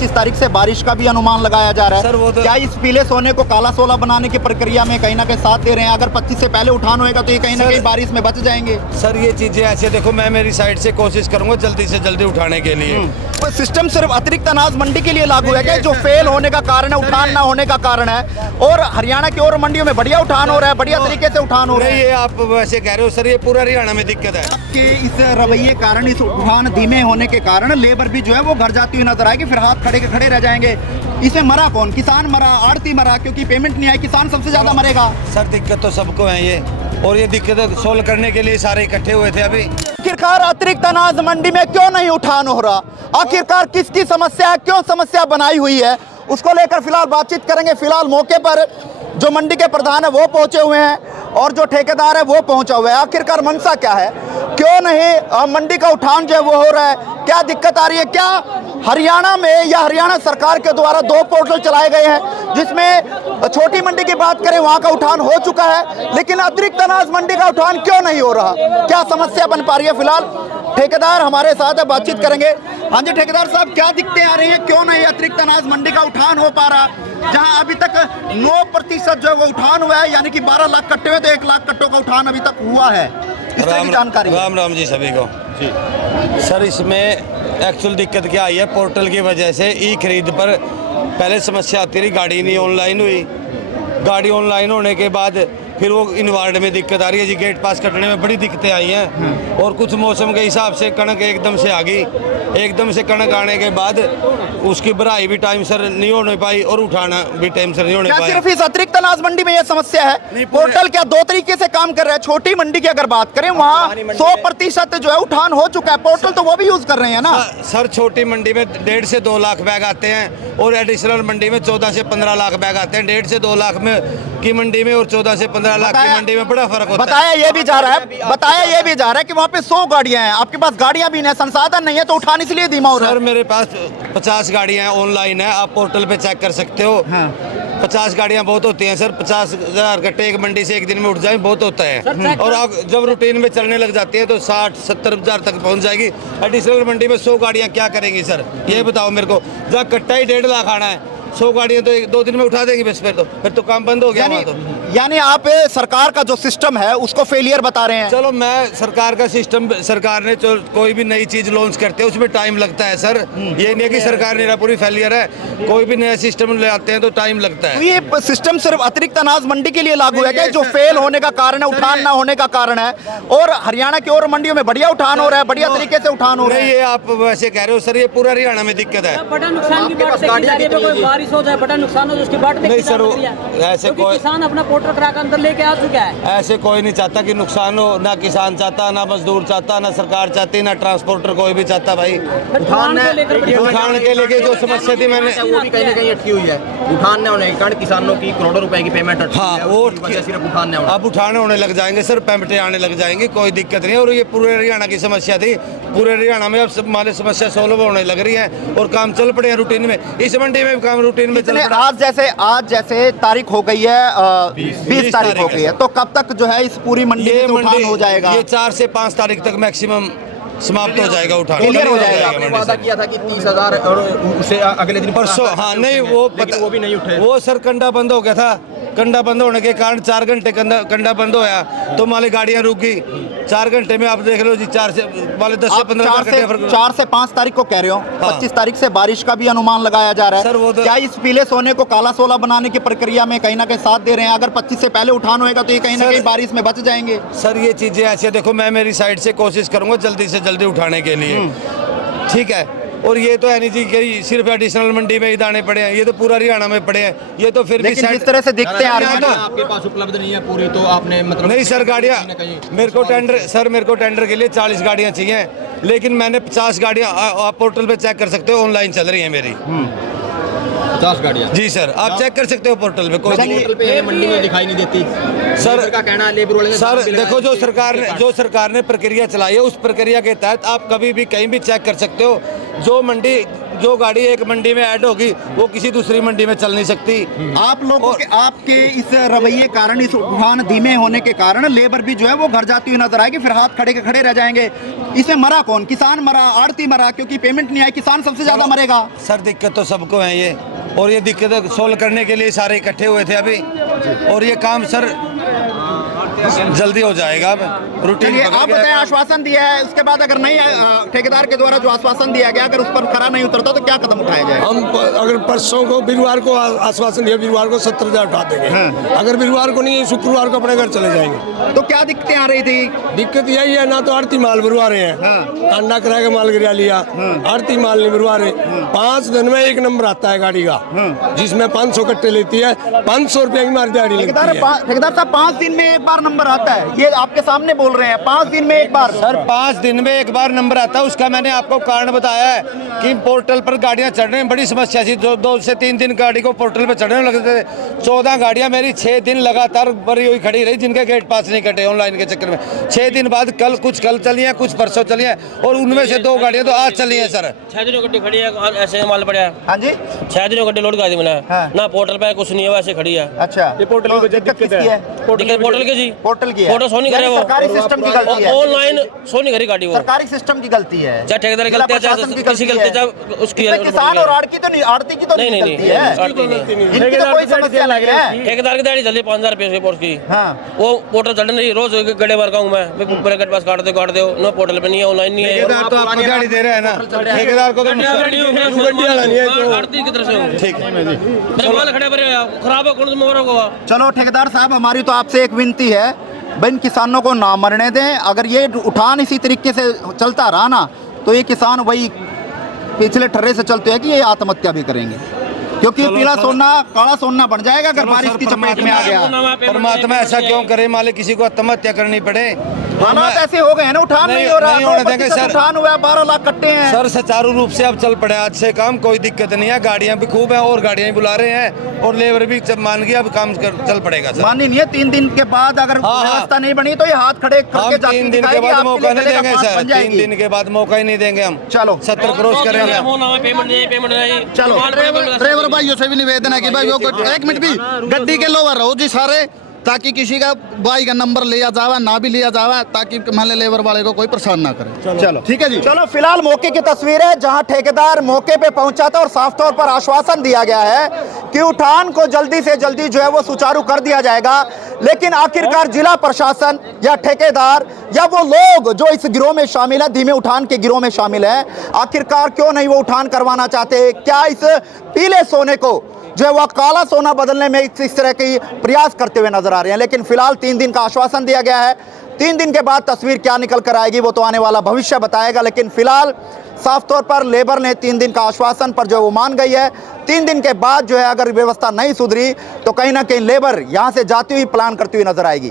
25 तारीख से बारिश का भी अनुमान लगाया जा रहा है। सर, वो तो क्या इस पीले सोने को काला सोना बनाने की प्रक्रिया में कहीं ना कहीं साथ दे रहे हैं? अगर 25 से पहले उठान होएगा तो ये कहीं ना कहीं बारिश में बच जाएंगे। सर ये चीजें ऐसे देखो, मैं मेरी साइड से कोशिश करूंगा जल्दी से जल्दी उठाने के लिए। सिस्टम सिर्फ अतिरिक्त अनाज मंडी के लिए लागू है क्या? जो फेल होने का कारण है, उठान ना होने का कारण है, और हरियाणा की और मंडियों में बढ़िया उठान हो रहा है, बढ़िया तरीके से उठान हो रहा है। ये आप वैसे कह रहे हो सर, ये पूरा हरियाणा में दिक्कत है कि इस रवैये कारण, इस उठान धीमे होने के कारण लेबर भी जो है वो घर जाती हुई नजर आएगी, फिर हाथ खड़े के खड़े रह जाएंगे। इसमें मरा कौन? किसान मरा, आड़ती मरा, क्योंकि पेमेंट नहीं आई, किसान सबसे ज्यादा मरेगा। सर दिक्कत तो सबको है ये, और ये दिक्कत सोल्व करने के लिए सारे इकट्ठे हुए थे अभी। आखिरकार अतिरिक्त अनाज मंडी में क्यों नहीं उठान हो रहा? आखिरकार किसकी समस्या है, क्यों समस्या बनाई हुई है, उसको लेकर फिलहाल बातचीत करेंगे। फिलहाल मौके पर जो मंडी के प्रधान है वो पहुंचे हुए हैं और जो ठेकेदार है वो पहुंचा हुआ है। आखिरकार मंशा क्या है, क्यों नहीं मंडी का उठान जो है वो हो रहा है, क्या दिक्कत आ रही है? क्या हरियाणा में या हरियाणा सरकार के द्वारा 2 पोर्टल चलाए गए हैं, जिसमें छोटी मंडी की बात करें वहां का उठान हो चुका है, लेकिन अतिरिक्त अनाज मंडी का उठान क्यों नहीं हो रहा? क्या समस्या बन पा रही है? फिलहाल ठेकेदार हमारे साथ है, बातचीत करेंगे। हाँ जी ठेकेदार साहब, क्या दिक्कतें आ रही हैं, क्यों नहीं अतिरिक्त अनाज मंडी का उठान हो पा रहा? जहां अभी तक 9% जो है वो उठान हुआ है, यानी कि 12 लाख कट्टे हुए, तो 1 लाख कट्टों का उठान अभी तक हुआ है। इस तरह की जानकारी। राम राम जी सभी को जी। सर इसमें एक्चुअल दिक्कत क्या आई है, पोर्टल की वजह से ई खरीद पर पहले समस्या आती रही, गाड़ी नहीं ऑनलाइन हुई। गाड़ी ऑनलाइन होने के बाद फिर वो इनवार्ड में दिक्कत आ रही है जी, गेट पास कटने में बड़ी दिक्कतें आई हैं। और कुछ मौसम के हिसाब से कणक एकदम से आ गई, एकदम से कणक आने के बाद उसकी भराई भी टाइम सर नहीं होने पाई और उठाना भी टाइम सर नहीं होने पाया। सिर्फ इस अतिरिक्त अनाज मंडी में यह समस्या है? पोर्टल क्या 2 तरीके से काम कर रहा है? छोटी मंडी की अगर बात करें वहाँ 100% जो है उठान हो चुका है, पोर्टल तो वो भी यूज कर रहे हैं ना। सर छोटी मंडी में 1.5 से 2 लाख बैग आते हैं और एडिशनल मंडी में 14 से 15 लाख बैग आते हैं। 1.5 से 2 लाख में की मंडी में और 14 से 15 लाख की मंडी में बड़ा फर्क होता है। बताया ये भी जा रहा है कि वहाँ पे 100 गाड़ियां हैं, आपके पास गाड़ियां भी नहीं, संसाधन नहीं है, तो उठान इसलिए धीमा हो रहा है। सर मेरे पास 50 गाड़ियां हैं, ऑनलाइन है, आप पोर्टल पे चेक कर सकते हो। हाँ। 50 गाड़ियां बहुत होती हैं सर, 50,000 कट्टे एक मंडी से एक दिन में उठ जाए बहुत होता है। और आप जब रूटीन में चलने लग जाती है तो 60-70 हज़ार तक पहुंच जाएगी। एडिशनल मंडी में 100 गाड़ियां क्या करेंगी सर, ये बताओ मेरे को। जहाँ कट्टा ही 1.5 लाख आना है, 100 गाड़ियां तो 1-2 दिन में उठा देंगी बस, फिर तो काम बंद हो गया। यानी आप सरकार का जो सिस्टम है उसको फेलियर बता रहे हैं? चलो मैं सरकार का सिस्टम, सरकार ने जो कोई भी नई चीज लॉन्च करते हैं उसमें टाइम लगता है सर। ये नहीं है कि सरकार मेरा पूरी फेलियर है, कोई भी नया सिस्टम ले आते हैं तो टाइम लगता है। तो ये सिस्टम सिर्फ अतिरिक्त अनाज मंडी के लिए लागू है क्या? जो फेल होने का कारण है, उठान ना होने का कारण है, और हरियाणा की और मंडियों में बढ़िया उठान हो रहा है, बढ़िया तरीके से उठान हो रहा है। ये आप वैसे कह रहे हो सर, ये पूरा हरियाणा में दिक्कत है। बड़ा नुकसान की बात है, कोई बारिश हो जाए बड़ा नुकसान हो, उसकी बात नहीं सर, ऐसे कोई किसान अपना पोर्टल करा कर अंदर लेके आ चुका है। ऐसे कोई नहीं चाहता कि नुकसान हो, ना किसान चाहता, ना मजदूर चाहता, ना सरकार चाहती, ना ट्रांसपोर्टर कोई भी चाहता। भाई उठान के लेके जो समस्या थी मैंने, वो भी कहीं ना कहीं अटकी हुई है। उठान न होने के कारण किसानों की करोड़ों रुपए की पेमेंट अटकी हाँ, है, वो सिर्फ उठान न होने। अब उठाने होने लग जाएंगे सर, पेमेंटें आने लग जाएंगी, कोई दिक्कत नहीं है। और ये पूरे हरियाणा की समस्या थी, पूरे हरियाणा में अब सब हमारी समस्या सोल्व होने लग रही है और काम चल पड़े हैं रूटीन में। इस मंडी में भी काम रूटीन में चल पड़ा। आज जैसे तारीख हो गई है 20 तारीख हो गई है, तो कब तक जो है इस पूरी मंडी में उठान हो जाएगा? ये 4 से 5 तारीख तक मैक्सिमम समाप्त हो जाएगा, उठान क्लियर हो जाएगा। आपने वादा किया था कि 30,000 और उसे अगले दिन परसों। हाँ नहीं वो भी नहीं उठे। वो सर कंडा बंद हो गया था, कंडा बंद होने के कारण 4 घंटे कंडा बंद होया तो माले गाड़ियां रुक गई। 4 घंटे में आप देख लो जी, 4 से 10 से 15 4 से 5 तारीख को कह रहे हो। हाँ। 25 तारीख से बारिश का भी अनुमान लगाया जा रहा है। सर वो तो क्या इस पीले सोने को काला सोना बनाने की प्रक्रिया में कहीं ना कहीं साथ दे रहे हैं? अगर 25 से पहले उठान होएगा तो ये कहीं ना कहीं बारिश में बच जाएंगे। सर ये चीजें ऐसी देखो, मैं मेरी साइड से कोशिश करूंगा जल्दी से जल्दी उठाने के लिए, ठीक है। और ये तो है नहीं जी कि सिर्फ एडिशनल मंडी में ही दाने पड़े हैं, ये तो पूरा हरियाणा में पड़े हैं। ये तो फिर भी जिस तरह से दिखते आ रहे हैं ना, आपके पास उपलब्ध नहीं है पूरी, तो आपने मतलब नहीं सर गाड़ियाँ मेरे को टेंडर के लिए 40 गाड़ियाँ चाहिए, लेकिन मैंने 50 गाड़ियाँ आप पोर्टल पे चेक कर सकते हो, ऑनलाइन चल रही है मेरी 50 गाड़ियाँ। जी सर, आप चेक कर सकते हो पोर्टल पे, कोई पोर्टल पे मंडी में दिखाई नहीं देती सर का कहना है। लेबर वाले सर देखो, जो सरकार ने प्रक्रिया चलाई है उस प्रक्रिया के तहत आप कभी भी कहीं भी चेक कर सकते हो। जो मंडी जो गाड़ी एक मंडी में ऐड होगी वो किसी दूसरी मंडी में चल नहीं सकती। आप लोगों के आपके इस रवैये कारण, इस उठान धीमे होने के कारण लेबर भी जो है वो घर जाती हुई नजर आएगी, फिर हाथ खड़े के खड़े रह जाएंगे। इसमें मरा कौन? किसान मरा, आड़ती मरा, क्योंकि पेमेंट नहीं आई, किसान सबसे ज्यादा मरेगा। सर दिक्कत तो सबको है ये, और ये दिक्कत सोल्व करने के लिए सारे इकट्ठे हुए थे अभी, और ये काम सर जल्दी हो जाएगा। रूटीन चलिए, आप बताएं, आश्वासन दिया है, उसके बाद अगर नहीं ठेकेदार के द्वारा जो आश्वासन दिया गया, अगर उस पर खरा नहीं उतरता तो क्या कदम उठाया जाएगा? हम अगर परसों को वीरवार को आश्वासन दिया, वीरवार को 70,000 उठा देंगे। अगर वीरवार को नहीं, शुक्रवार को अपने घर चले जाएंगे। तो क्या दिक्कतें आ रही थी? दिक्कत यही है, ना तो आड़ती माल भरवा रहे हैं, अंडा किराए का माल गिरा लिया, आड़ती माल नहीं भरवा रहे। 5 दिन में 1 नंबर आता है गाड़ी का, जिसमें 500 कट्टे लेती है, 500 रुपये की मार दिहाड़ी लगती है। ठेकेदार साहब, 5 दिन में एक बार नंबर आता है, ये आपके सामने बोल रहे हैं, 5 दिन में एक बार। सर 5 दिन में एक बार नंबर आता है, उसका मैंने आपको कारण बताया है कि पोर्टल पर गाड़ियां चढ़ने में बड़ी समस्या थी। 2 से 3 दिन गाड़ी को पोर्टल पर चढ़ने में लगते थे। 14 गाड़ियां मेरी 6 दिन लगातार भरी हुई खड़ी रही, जिनके गेट पास नहीं कटे ऑनलाइन के चक्कर में। 6 दिन बाद कुछ कल चली हैं, कुछ परसों चली हैं, और उनमें से 2 गाड़ियां तो आज चली हैं सर। 6 दिनों गड्डी खड़ी है, ऐसे माल पड़ा है। हाँ जी, 6 दिनों गड्डी लोड कर दी मैंने, हाँ। ना पोर्टल पे कुछ नहीं है, वैसे खड़ी है। अच्छा, ये पोर्टल की दिक्कत किसकी है? पोर्टल के जी, पोर्टल की है, फोटो सो नहीं करे, वो सरकारी सिस्टम की गलती है, ऑनलाइन सो नहीं करी गाड़ी, वो सरकारी सिस्टम की गलती है, चाहे ठेकेदार की गलती है, चाहे किसी की गलती है, चाहे उसकी इसमें किसान और आड़ती तो नहीं, आड़ती की तो नहीं नहीं गलती है, आड़ती नहीं। इनकी तो कोई समस्या नहीं है। ठेकेदार की दिहाड़ी चली 5,000 रुपये की पोर्ट की, हाँ, वो पोर्टल चढ़ नहीं, रोज गड्ढे मार हूँ मैं, पूरे गेट पास काट दो, ना पोर्टल पे नहीं है, ऑनलाइन नहीं है। ठेकेदार तो आपको दिहाड़ी दे रहे हैं ना, ठेकेदार को तो आड़ती की तरफ से ठीक है, मेरे माल खड़े पर खराब है, कौन मोर होगा। चलो ठेकेदार साहब, हमारी तो आपसे एक विनती है, इन किसानों को ना मरने दें। अगर ये उठान इसी तरीके से चलता रहा ना, तो ये किसान वही पिछले ठर्रे से चलते हैं कि ये आत्महत्या भी करेंगे, क्योंकि पीला सोना काला सोना बन जाएगा अगर बारिश की चपेट में आ गया। परमात्मा ऐसा क्यों करे, मालिक किसी को आत्महत्या करनी पड़े। हालात ऐसे हो गए हैं ना, उठान नहीं हो रहा, नहीं होने देंगे सर। उठान हुआ, 12 लाख कट्टे हैं सर सुचारू रूप से अब चल पड़े आज से काम, कोई दिक्कत नहीं है, गाड़ियां भी खूब है और गाड़ियां भी बुला रहे हैं, और लेबर भी मान गया, अब काम चल पड़ेगा सर। मानी नहीं है, 3 दिन के बाद अगर व्यवस्था नहीं बनी तो ये हाथ खड़े करके 3 दिन के बाद मौका नहीं देंगे सर, 3 दिन के बाद मौका ही नहीं देंगे हम। चलो 70 क्रॉस करेंगे। चलो, ड्राइवर भाइयों से भी निवेदन है कि भाई वो 1 मिनट भी गड्डी के लोवर रहो जी सारे, ताकि किसी का बाई का नंबर लिया जावा, ना भी लिया जावा, ताकि मान ले लेबर वाले को कोई परेशान ना करे। चलो ठीक है जी। चलो, फिलहाल मौके की तस्वीर है जहां ठेकेदार मौके पे पहुंचा था और साफ तौर पर आश्वासन दिया गया है कि उठान को जल्दी से जल्दी जो है वो सुचारू कर दिया जाएगा। लेकिन आखिरकार जिला प्रशासन या ठेकेदार या वो लोग जो इस गिरोह में शामिल है, धीमे उठान के गिरोह में शामिल है, आखिरकार क्यों नहीं वो उठान करवाना चाहते? क्या इस पीले सोने को जो है वह काला सोना बदलने में इस तरह की प्रयास करते हुए नजर आ रहे हैं? लेकिन फिलहाल 3 दिन का आश्वासन दिया गया है, 3 दिन के बाद तस्वीर क्या निकल कर आएगी वो तो आने वाला भविष्य बताएगा। लेकिन फिलहाल साफ तौर पर लेबर ने 3 दिन का आश्वासन पर जो वो मान गई है। 3 दिन के बाद जो है अगर व्यवस्था नहीं सुधरी तो कहीं ना कहीं लेबर यहां से जाती हुई प्लान करती हुई नजर आएगी।